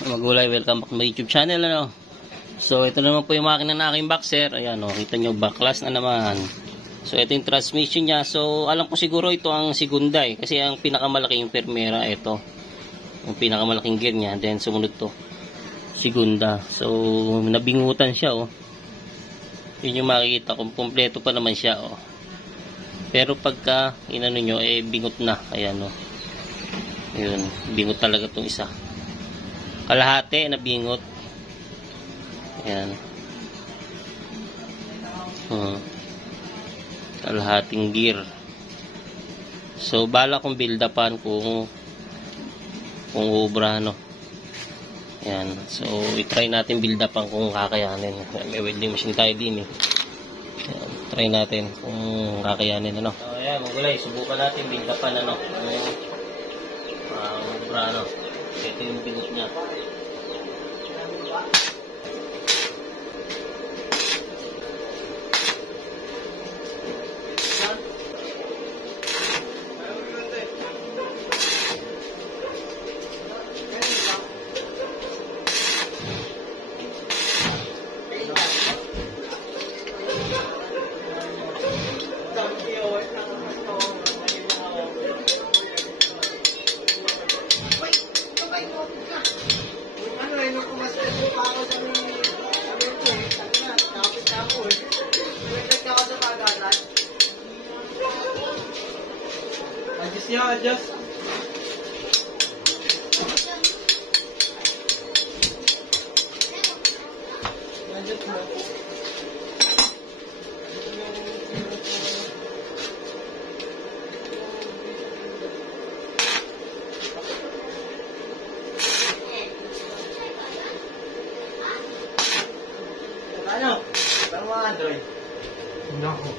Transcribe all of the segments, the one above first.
Magulay, welcome back to my YouTube channel, ano. So ito naman po yung makina na aking boxer. Ayan, oh, kita nyo, backlash na naman. So ito yung transmission niya. So alam ko siguro ito ang segunda kasi ang pinakamalaking Primera ito. Yung pinakamalaking gear niya, then sumunod to segunda. So nabingutan siya, oh. Yun yung makikita kung kompleto pa naman siya, oh. Pero pagka inano nyo, bingot na. Ayan, oh. Yun, bingot talaga tong isa. Kalahati na bingot. Ayan. Kalahating gear. So bala kong build upan kung ubra, no. Ayan. So i-try natin build upan kung kakayanin. May welding machine tayo din, eh. Ayan. Try natin kung kakayanin, ano. So ayan, magulay, subukan natin build upan, ano. Ubra, no. Ito yung bingot niya. Adjust. Ano? Parang mga Android. Nako.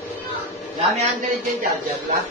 Dami Android yung charger lang.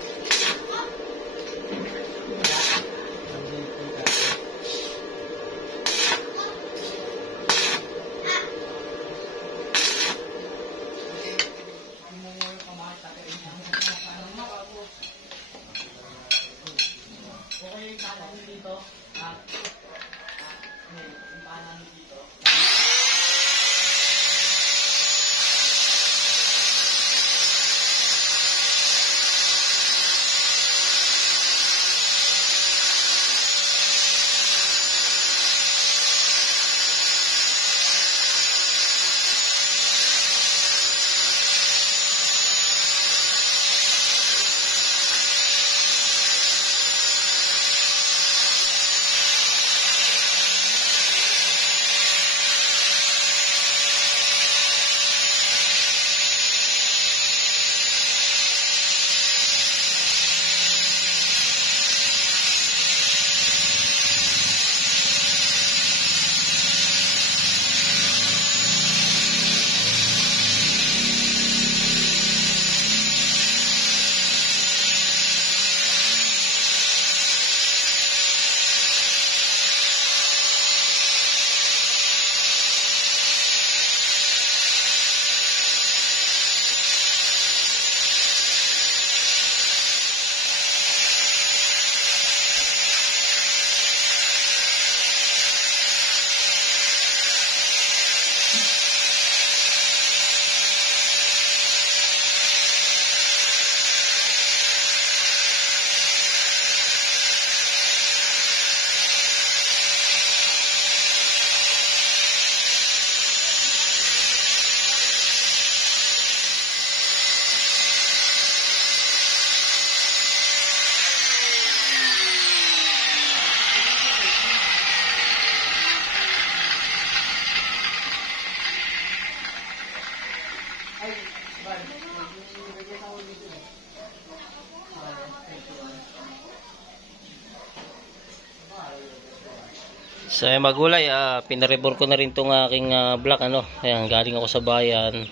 So magulay, pinarebor ko na rin tong aking block, ano. Ayan, galing ako sa bayan.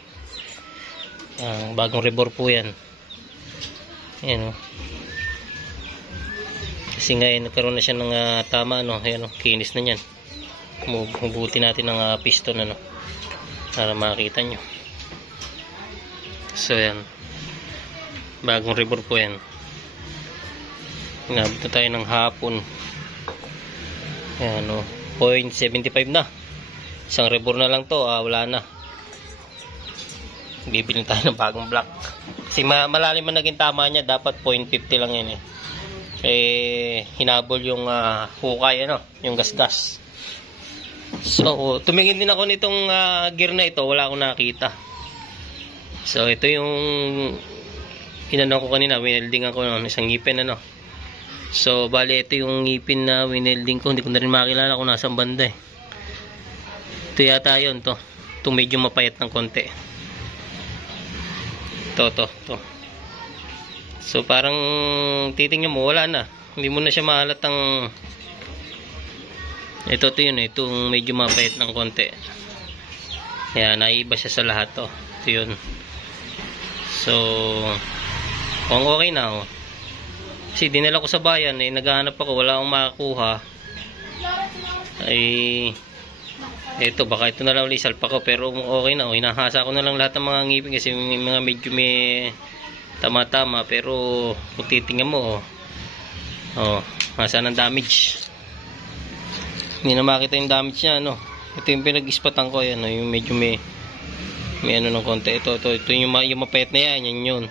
Bagong rebor po yan. Ayan, oh. Kasi nga nagkaroon na siya ng tama, ano. Ayan, oh, kinis na yan. Hubuti natin ng piston, ano, para makita nyo. So ayan, bagong rebor po yan. Inabot na tayo ng hapon. Ayan, oh. 0.75 na. Isang rebor na lang to, wala na. Bibili tayo ng bagong block. Kasi malalim man naging tama niya, dapat 0.50 lang yan hinabol yung hukay, yung gasgas. So, tumingin din ako nitong gear na ito, wala akong nakita. So, ito yung inano ko kanina, winelding ako ng isang ngipin, So, bali, ito yung ngipin na winelding ko. Hindi ko na rin makilala kung nasaan banda Ito yata yun, to. Itong medyo mapayat ng konti. To. So, parang titingnan mo, wala na. Hindi mo na siya mahalatang ito yun, itong medyo mapayat ng konti. Ayan, naiiba siya sa lahat to. Ito yun. So, kung okay na kasi dinala ko sa bayan, naghahanap ako, wala akong makakuha. Ito, baka ito na lang ulit salpa ko, pero okay na. Hinahasa ko na lang lahat ng mga ngipin kasi mga medyo may tama-tama, pero kung titingnan mo, masa ng damage. Hindi na makita yung damage niya, Ito yung pinag-ispatan ko, yung medyo may ng konti. Ito yung mapayat na yan yun.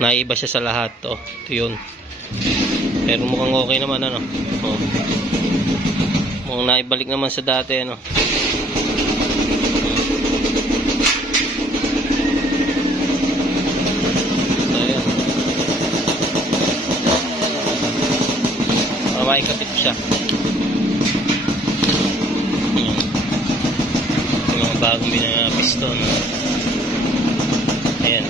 Naiba siya sa lahat, Ito yun. Pero mukhang okay naman, Mukhang naibalik naman sa dati, So, ayan. Makikapit siya. Yung mga bagong piston. Ayan.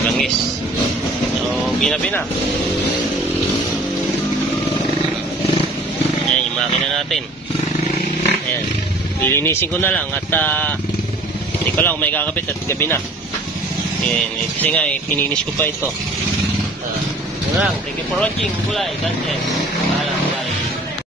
Langis. So, ginabi na. Ayan, yung makina natin. Ayan. Lilinisin ko na lang at hindi ko lang may kakabit at gabi na. Ayan. Kasi nga, pininis ko pa ito. Yun lang. Thank you for watching. Kulay. Ganyan. Paalam.